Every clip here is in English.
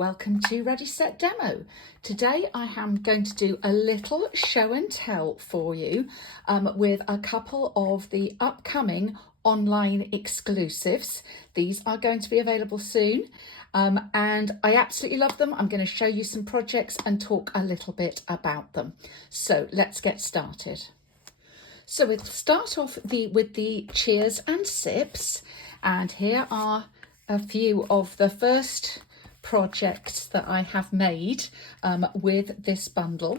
welcome to Ready Set Demo. Today I am going to do a little show and tell for you with a couple of the upcoming online exclusives. These are going to be available soon and I absolutely love them. I'm going to show you some projects and talk a little bit about them. So let's get started. So we'll start off with the cheers and sips, and here are a few of the first projects that I have made with this bundle.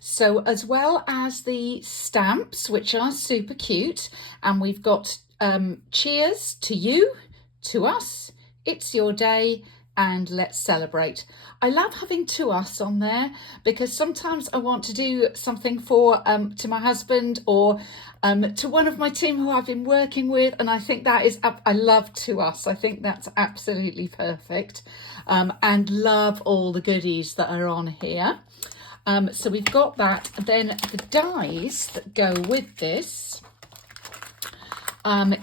So as well as the stamps, which are super cute, and we've got cheers to you, to us, it's your day, and let's celebrate. I love having to us on there because sometimes I want to do something for to my husband or to one of my team who I've been working with, and I think that is I love to us. I think that's absolutely perfect, and love all the goodies that are on here. So we've got that. Then the dies that go with this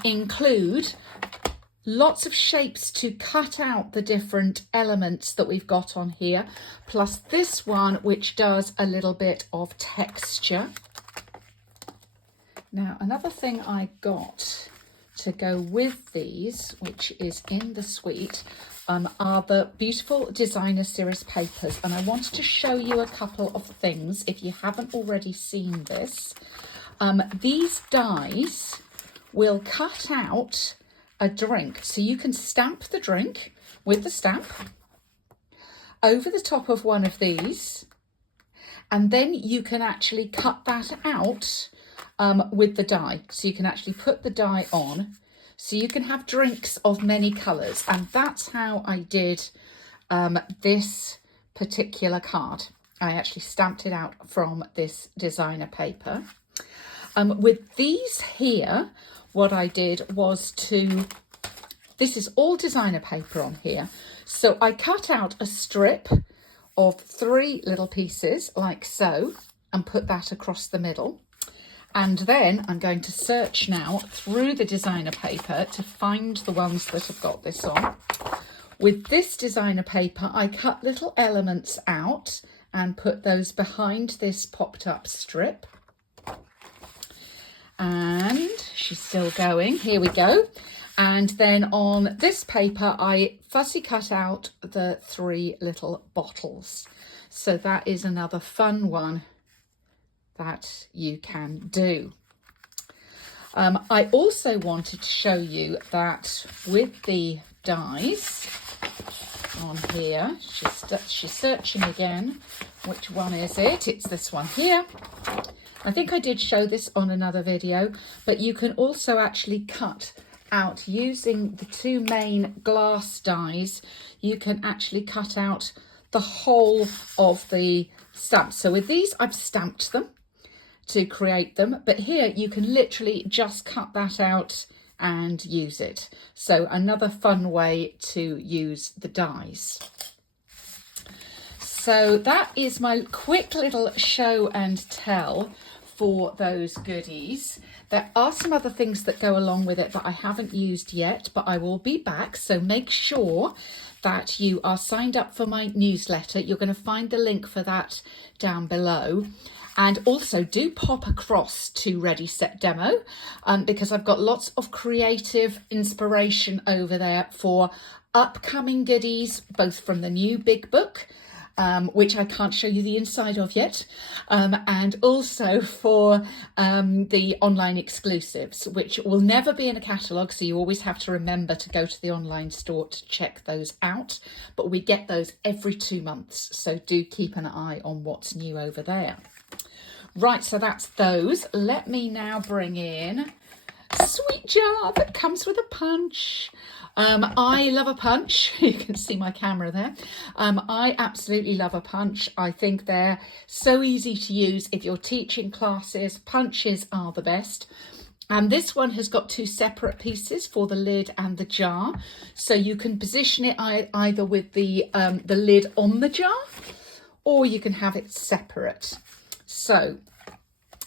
include lots of shapes to cut out the different elements that we've got on here, plus this one which does a little bit of texture. Now another thing I got to go with these, which is in the suite, are the beautiful designer series papers, and I wanted to show you a couple of things if you haven't already seen this. These dies will cut out a drink, so you can stamp the drink with the stamp over the top of one of these, and then you can actually cut that out with the die. So you can actually put the die on, so you can have drinks of many colours, and that's how I did this particular card. I actually stamped it out from this designer paper. With these here, what I did was this is all designer paper on here. So I cut out a strip of 3 little pieces like so and put that across the middle. And then I'm going to search now through the designer paper to find the ones that have got this on. With this designer paper, I cut little elements out and put those behind this popped up strip. And she's still going, here we go. And then on this paper, I fussy cut out the 3 little bottles. So that is another fun one that you can do. I also wanted to show you that with the dies on here, she's searching again. Which one is it? It's this one here. I think I did show this on another video, but you can also actually cut out using the 2 main glass dies. You can actually cut out the whole of the stamps. So with these, I've stamped them to create them, but here you can literally just cut that out and use it. So another fun way to use the dies. So that is my quick little show and tell for those goodies. There are some other things that go along with it that I haven't used yet, but I will be back. So make sure that you are signed up for my newsletter. You're going to find the link for that down below. And also do pop across to Ready Set Demo because I've got lots of creative inspiration over there for upcoming goodies, both from the new big book, which I can't show you the inside of yet, and also for the online exclusives, which will never be in a catalogue, so you always have to remember to go to the online store to check those out. But we get those every 2 months, so do keep an eye on what's new over there. Right, so that's those. Let me now bring in a sweet jar that comes with a punch. I love a punch. You can see my camera there. I absolutely love a punch. I think they're so easy to use if you're teaching classes. Punches are the best. And this one has got 2 separate pieces for the lid and the jar. So you can position it either with the lid on the jar, or you can have it separate. So,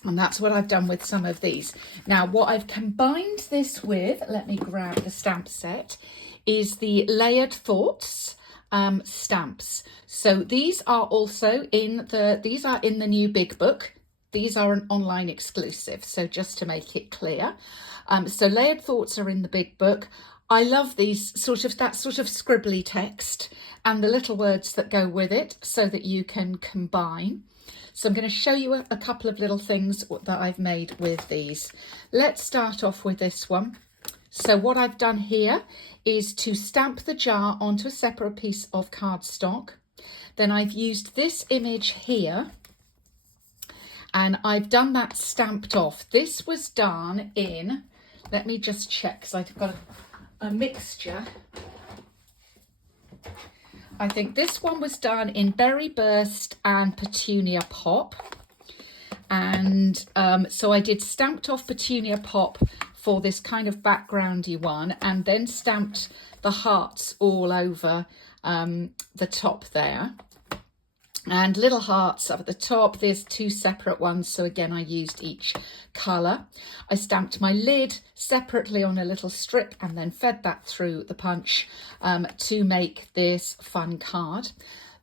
and that's what I've done with some of these. Now, what I've combined this with, let me grab the stamp set, is the Layered Thoughts stamps. So these are also in the new big book. These are an online exclusive, so just to make it clear. So Layered Thoughts are in the big book. I love these that sort of scribbly text and the little words that go with it so that you can combine. So I'm going to show you a couple of little things that I've made with these. Let's start off with this one. So what I've done here is to stamp the jar onto a separate piece of cardstock. Then I've used this image here and I've done that stamped off. This was done in, let me just check because I've got a mixture. I think this one was done in Berry Burst and Petunia Pop. And so I did stamped off Petunia Pop for this kind of backgroundy one, and then stamped the hearts all over the top there. And little hearts up at the top. There's two separate ones, so again I used each colour. I stamped my lid separately on a little strip and then fed that through the punch to make this fun card.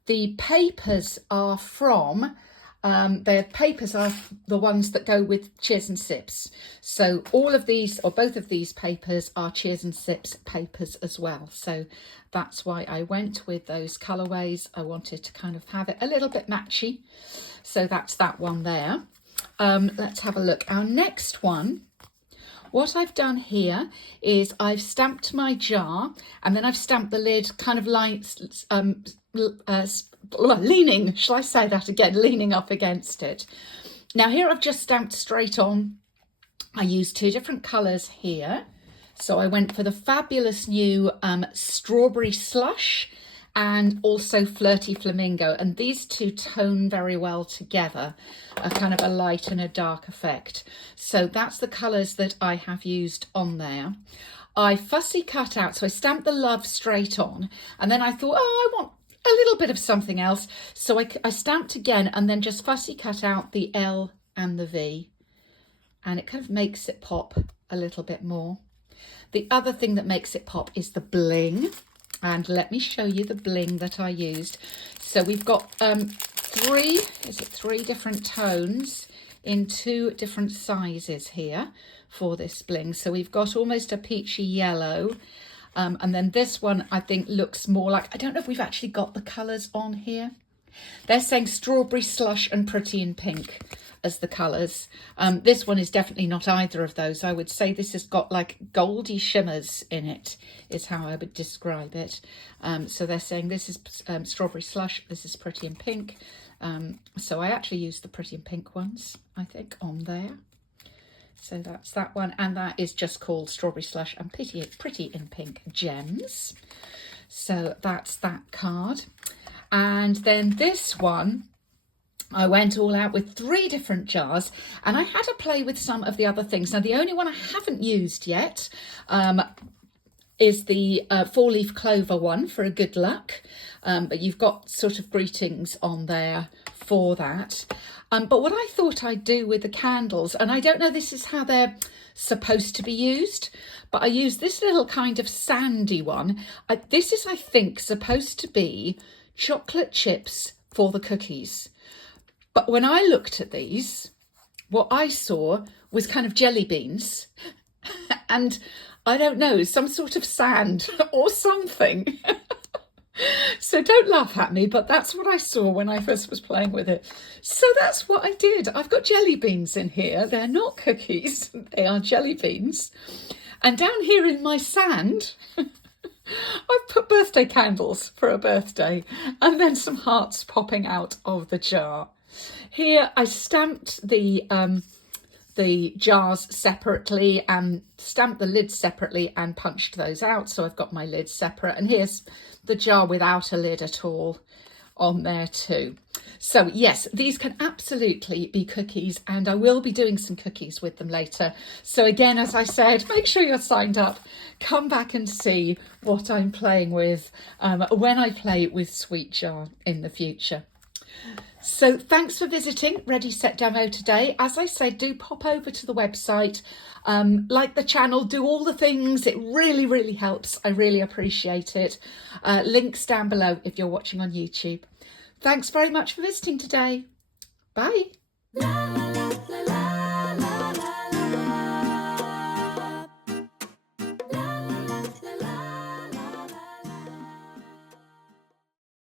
The papers are from their papers are the ones that go with Cheers and Sips. So all of these, or both of these papers, are Cheers and Sips papers as well. So that's why I went with those colourways. I wanted to kind of have it a little bit matchy. So that's that one there. Let's have a look. Our next one, what I've done here is I've stamped my jar and then I've stamped the lid kind of like leaning, shall I say that again, leaning up against it. Now here I've just stamped straight on. I used two different colours here. So I went for the fabulous new Strawberry Slush and also Flirty Flamingo, and these two tone very well together, a kind of a light and a dark effect. So that's the colours that I have used on there. I fussy cut out, so I stamped the love straight on, and then I thought, oh, I want a little bit of something else. So I stamped again and then just fussy cut out the L and the V, and it kind of makes it pop a little bit more. The other thing that makes it pop is the bling, and let me show you the bling that I used. So we've got three different tones in two different sizes here for this bling. So we've got almost a peachy yellow, and then this one I think looks more like, I don't know if we've actually got the colours on here. They're saying Strawberry Slush and Pretty in Pink as the colours. This one is definitely not either of those. I would say this has got like goldy shimmers in it, is how I would describe it. So they're saying this is Strawberry Slush, this is Pretty in Pink. So I actually used the Pretty in Pink ones, I think, on there. So that's that one, and that is just called Strawberry Slush and Pretty in Pink Gems. So that's that card. And then this one, I went all out with 3 different jars, and I had to play with some of the other things. Now, the only one I haven't used yet is the 4-leaf clover one for a good luck. But you've got sort of greetings on there for that. But what I thought I'd do with the candles, and I don't know this is how they're supposed to be used, but I used this little kind of sandy one. This is, I think, supposed to be chocolate chips for the cookies. But when I looked at these, what I saw was kind of jelly beans and I don't know, some sort of sand or something. So don't laugh at me, but that's what I saw when I first was playing with it. So that's what I did. I've got jelly beans in here. They're not cookies, they are jelly beans. And down here in my sand, I've put birthday candles for a birthday and then some hearts popping out of the jar. Here I stamped the jars separately and stamped the lids separately and punched those out. So I've got my lids separate, and here's the jar without a lid at all on there too. So yes, these can absolutely be cookies, and I will be doing some cookies with them later. So again, as I said, make sure you're signed up. Come back and see what I'm playing with when I play with Sweet Jar in the future. So thanks for visiting Ready Set Demo today. As I said, do pop over to the website, like the channel, do all the things. It really helps. I really appreciate it. Links down below if you're watching on YouTube. Thanks very much for visiting today. Bye.